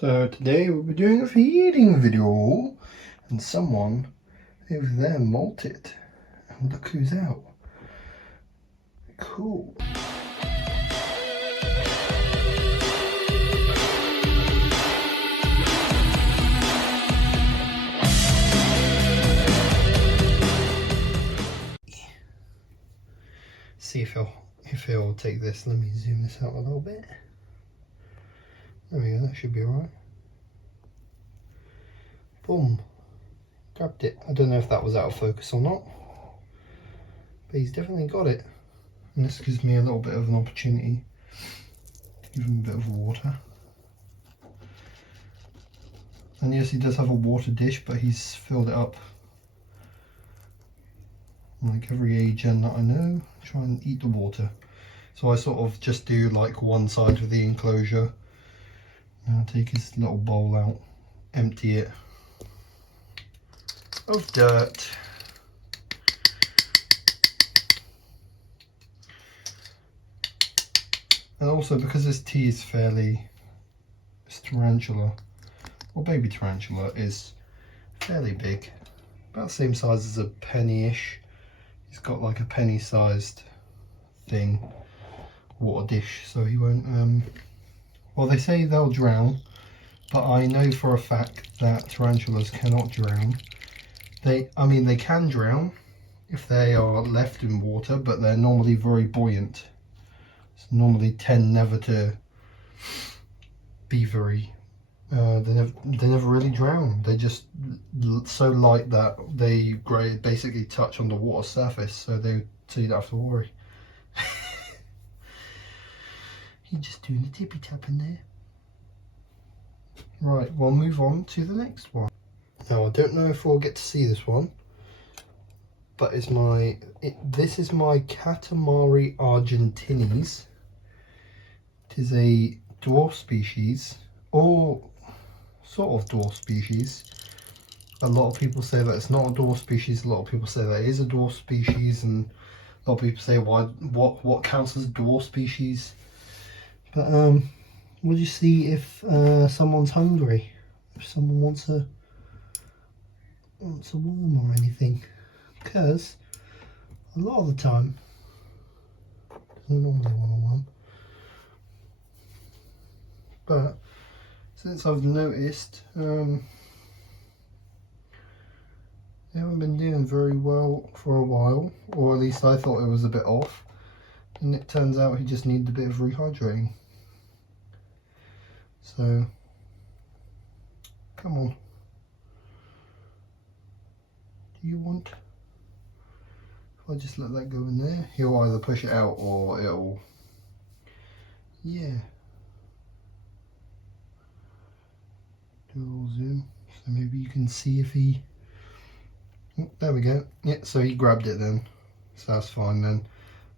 So today we'll be doing a feeding video, and someone over there molted, and look who's out. Cool. See if he'll take this. Let me zoom this out a little bit. There we go, that should be alright. Boom. Grabbed it. I don't know if that was out of focus or not, but he's definitely got it. And this gives me a little bit of an opportunity to give him a bit of water. And yes, he does have a water dish, but he's filled it up. Like every Asian that I know, try and eat the water. So I sort of just do like one side of the enclosure. Now take his little bowl out, empty it of dirt. And also because this tea is this tarantula, or baby tarantula, is fairly big, about the same size as a penny-ish. He's got like a penny-sized thing, water dish, so he won't, well, they say they'll drown, but I know for a fact that tarantulas cannot drown. They can drown if they are left in water, but they're normally very buoyant. So normally tend never to be very, they never really drown. They just so light that they basically touch on the water surface, so you don't have to worry. You're just doing a tippy tap in there. Right, we'll move on to the next one. Now I don't know if we'll get to see this one, but this is my Katamari argentinis. It is a dwarf species, or sort of dwarf species. A lot of people say that it's not a dwarf species, a lot of people say that it is a dwarf species, and a lot of people say what counts as a dwarf species. But we'll just see if someone's hungry, if someone wants a worm or anything, because a lot of the time I normally want a worm, but since I've noticed they haven't been doing very well for a while, or at least I thought it was a bit off, and it turns out he just needed a bit of rehydrating. So come on, do you want? If I just let that go in there, he'll either push it out or it'll, yeah. Do a little zoom, so maybe you can see if he, oh, there we go. Yeah, so he grabbed it then, so that's fine then.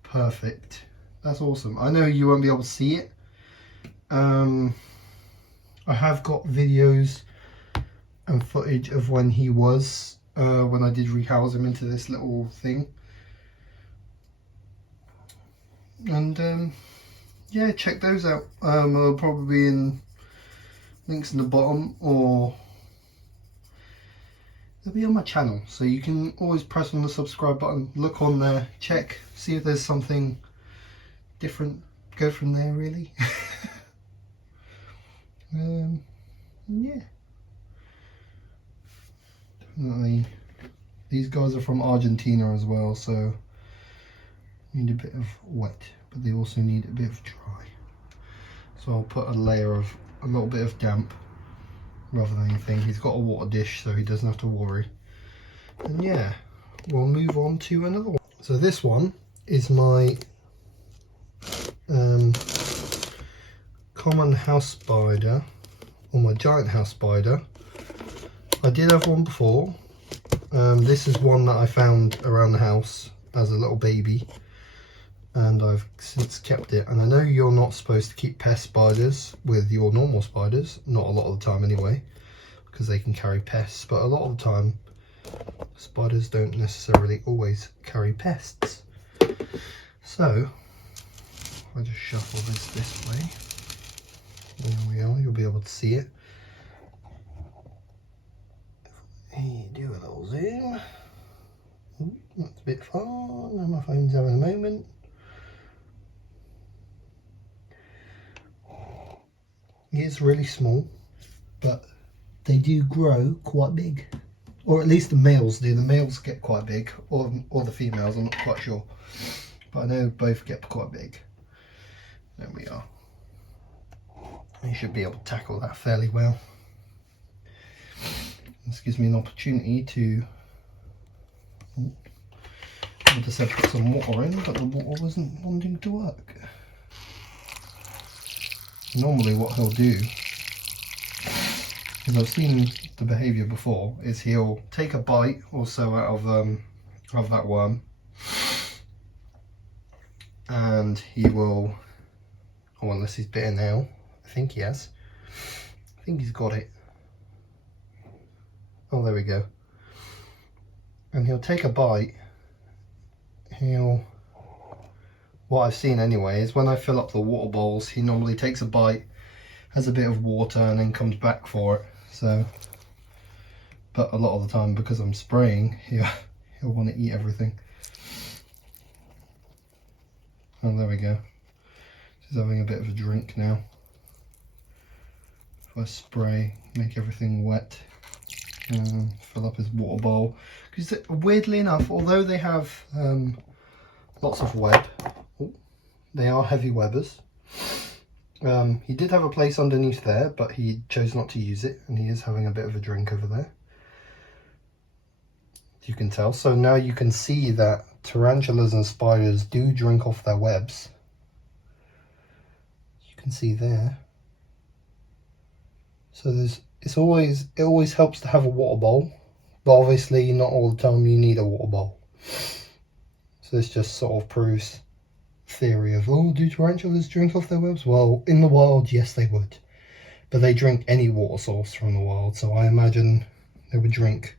Perfect, that's awesome. I know you won't be able to see it. I have got videos and footage of when he was, when I did rehouse him into this little thing. And yeah, check those out. They'll probably be in links in the bottom, or they'll be on my channel. So you can always press on the subscribe button, look on there, check, see if there's something different, go from there really. Yeah, definitely. These guys are from Argentina as well, so need a bit of wet, but they also need a bit of dry. So I'll put a little bit of damp rather than anything. He's got a water dish, so he doesn't have to worry. And yeah, we'll move on to another one. So this one is my common house spider, or my giant house spider. I did have one before. This is one that I found around the house as a little baby, and I've since kept it. And I know you're not supposed to keep pest spiders with your normal spiders, not a lot of the time anyway, because they can carry pests, but a lot of the time spiders don't necessarily always carry pests. So I just shuffle this way. There we are, you'll be able to see it. do a little zoom. Ooh, that's a bit far. Now my phone's having a moment. It's really small, but they do grow quite big, or at least the males do. The males get quite big, or the females. I'm not quite sure, but I know both get quite big. There we are. You should be able to tackle that fairly well. This gives me an opportunity to, I would have said put some water in, but the water wasn't wanting to work. Normally what he'll do, because I've seen the behaviour before, is he'll take a bite or so out of that worm, and he will, or unless he's bitten now, I think he has, I think he's got it. Oh, there we go. And he'll take a bite. What I've seen anyway is when I fill up the water bowls, he normally takes a bite, has a bit of water, and then comes back for it. So, but a lot of the time, because I'm spraying, he'll want to eat everything. Oh, there we go. He's having a bit of a drink now. If I spray, make everything wet. Fill up his water bowl, because weirdly enough, although they have lots of web, they are heavy webbers. He did have a place underneath there, but he chose not to use it, and he is having a bit of a drink over there, you can tell. So now you can see that tarantulas and spiders do drink off their webs. You can see there. So it always helps to have a water bowl, but obviously not all the time you need a water bowl. So this just sort of proves theory of, oh, do tarantulas drink off their webs? Well, in the wild, yes they would, but they drink any water source from the wild, so I imagine they would drink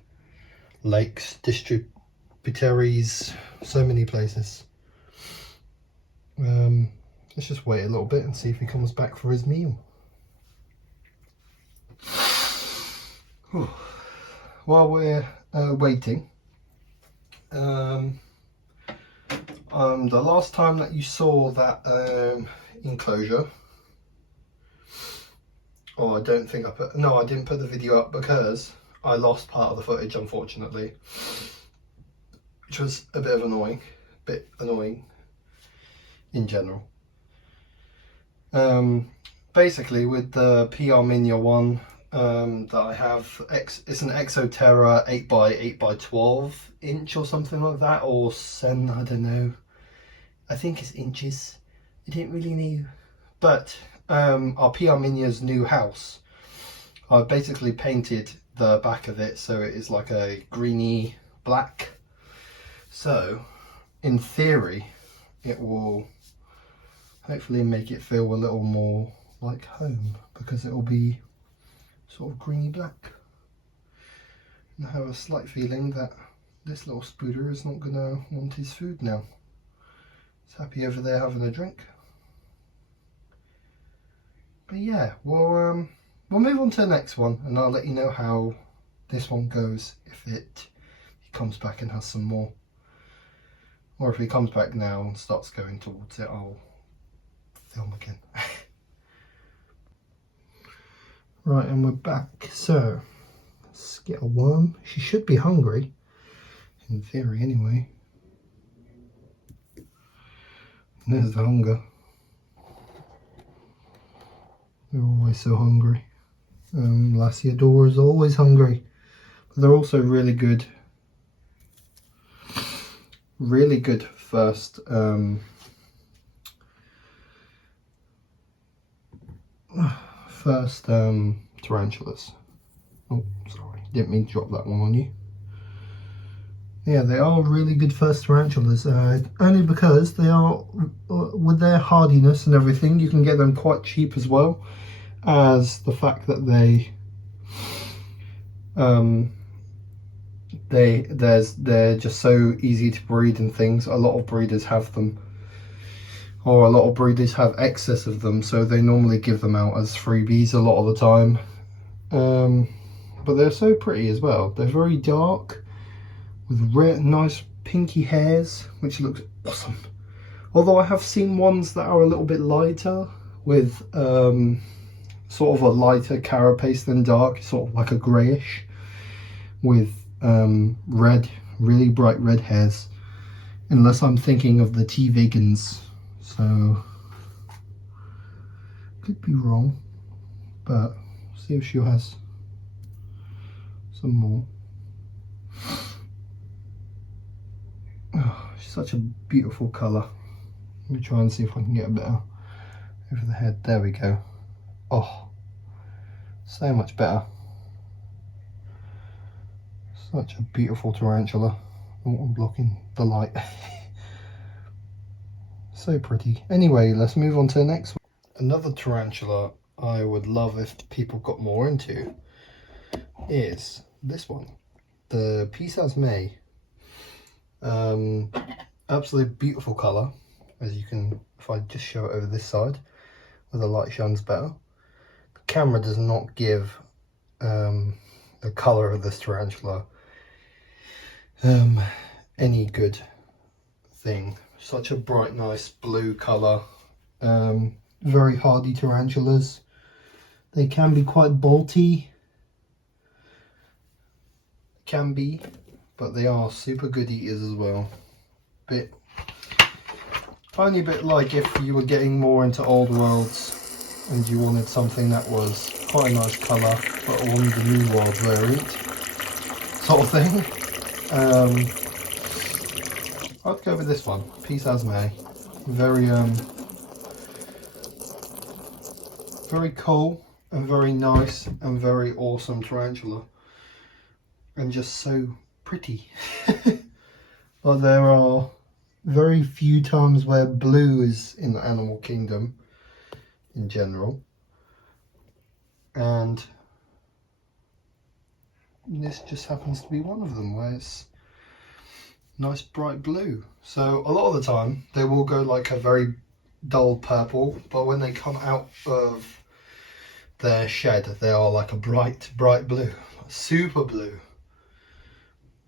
lakes, distributaries, so many places. Let's just wait a little bit and see if he comes back for his meal. While we're waiting, the last time that you saw that enclosure, I don't think I didn't put the video up because I lost part of the footage, unfortunately, which was a bit annoying in general. Basically with the PR Minia one, that I have, it's an Exoterra 8x8x12 inch or something like that, or sen, I don't know, I think it's inches, I didn't really know, but our PR Minia's new house, I've basically painted the back of it so it is like a greeny black, so in theory it will hopefully make it feel a little more like home, because it will be sort of greeny black. And I have a slight feeling that this little spooder is not gonna want his food now. He's happy over there having a drink. But yeah, we'll move on to the next one, and I'll let you know how this one goes. If he comes back and has some more, or if he comes back now and starts going towards it, I'll film again. Right, and we're back. So let's get a worm. She should be hungry, in theory anyway. And there's the hunger. They're always so hungry. Lasiodora is always hungry, but they're also really good first tarantulas. Oh, sorry, didn't mean to drop that one on you. Yeah, they are really good first tarantulas, only because they are, with their hardiness and everything, you can get them quite cheap, as well as the fact that they're just so easy to breed and things. A lot of breeders have them, or a lot of breeders have excess of them, so they normally give them out as freebies a lot of the time. but they're so pretty as well. They're very dark with red, nice pinky hairs, which looks awesome. Although I have seen ones that are a little bit lighter with sort of a lighter carapace than dark, sort of like a greyish with red, really bright red hairs. Unless I'm thinking of the tea vegans, so could be wrong, but see if she has some more. Oh, she's such a beautiful colour. Let me try and see if I can get a better over the head. There we go. Oh, so much better. Such a beautiful tarantula. Oh, I'm blocking the light. So pretty. Anyway, let's move on to the next one. Another tarantula I would love if people got more into is this one, the Pisas May. Absolutely beautiful colour, as you can, if I just show it over this side where the light shines better. The camera does not give the colour of this tarantula any good thing. Such a bright, nice blue colour. Very hardy tarantulas. They can be quite bolty, but they are super good eaters as well. Tiny bit like if you were getting more into old worlds and you wanted something that was quite a nice colour but wanted the new world variant sort of thing. I'd go with this one, Pisas May. Very cool and very nice and very awesome tarantula, and just so pretty. But there are very few times where blue is in the animal kingdom in general, and this just happens to be one of them where it's nice bright blue. So a lot of the time they will go like a very dull purple, but when they come out of their shed they are like a bright blue, super blue,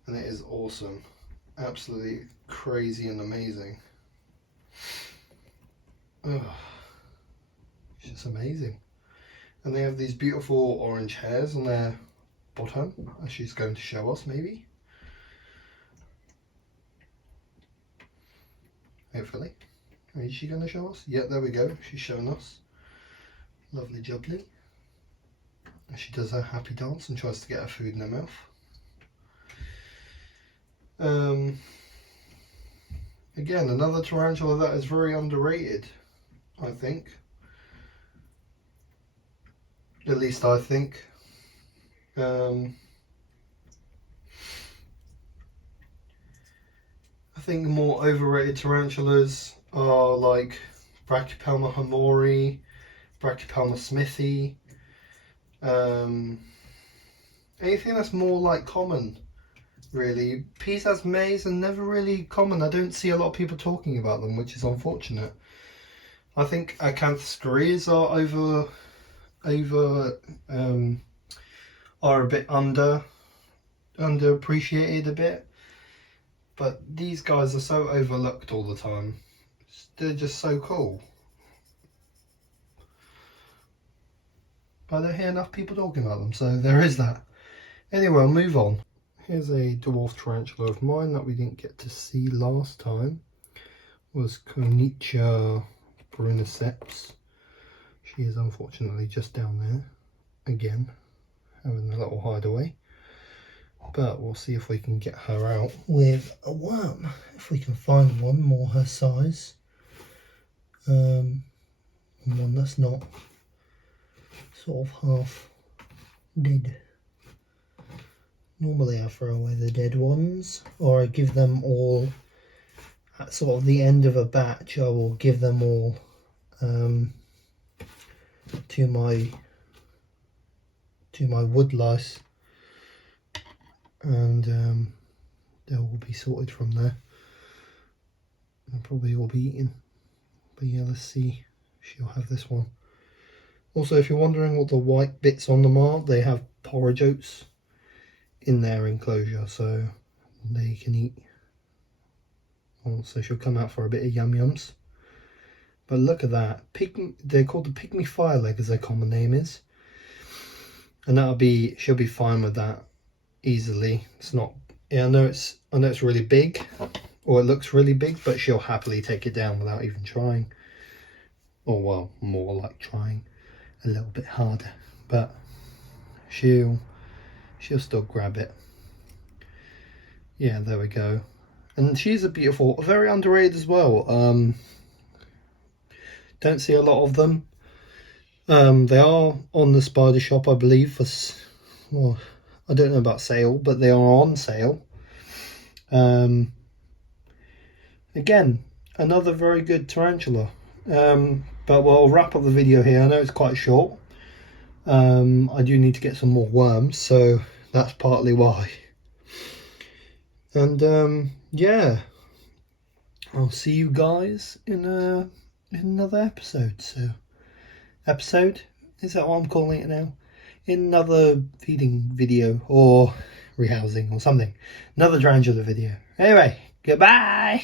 and it is awesome. Absolutely crazy and amazing. Oh, it's just amazing. And they have these beautiful orange hairs on their bottom, as she's going to show us maybe. Hopefully. Is she going to show us? Yeah, there we go. She's showing us. Lovely jubbly. And she does her happy dance and tries to get her food in her mouth. Again, another tarantula that is very underrated, I think. At least I think. I think more overrated tarantulas are like Brachypelma hamori, Brachypelma smithi, anything that's more like common, really. Pisas Mays are never really common. I don't see a lot of people talking about them, which is unfortunate. I think Acanthus gyrus are are a bit underappreciated a bit, but these guys are so overlooked all the time. They're just so cool, but I don't hear enough people talking about them, so there is that. Anyway, I'll move on. Here's a dwarf tarantula of mine that we didn't get to see last time. Was Conicha bruniceps. She is unfortunately just down there again, having a little hideaway, but we'll see if we can get her out with a worm, if we can find one more her size, one that's not sort of half dead. Normally I throw away the dead ones, or I give them all at sort of the end of a batch. I will give them all to my woodlice, and they will be sorted from there and probably all be eaten. But yeah, let's see. She'll have this one. Also, if you're wondering what the white bits on them are, they have porridge oats in their enclosure so they can eat. Also, she'll come out for a bit of yum yums. But look at that. They're called the pygmy fireleg, as their common name is. And she'll be fine with that easily. It's not, yeah, I know it's really big, or it looks really big, but she'll happily take it down without even trying. Or well, more like trying a little bit harder. But she'll still grab it. Yeah, there we go. And she's a beautiful, very underrated as well. Don't see a lot of them. They are on the spider shop, I believe, for, well, I don't know about sale, but they are on sale. Again, another very good tarantula. But we'll wrap up the video here. I know it's quite short. I do need to get some more worms, so that's partly why. And yeah, I'll see you guys in another episode. So, is that what I'm calling it now? In another feeding video or rehousing or something. Another tarantula video. Anyway, goodbye.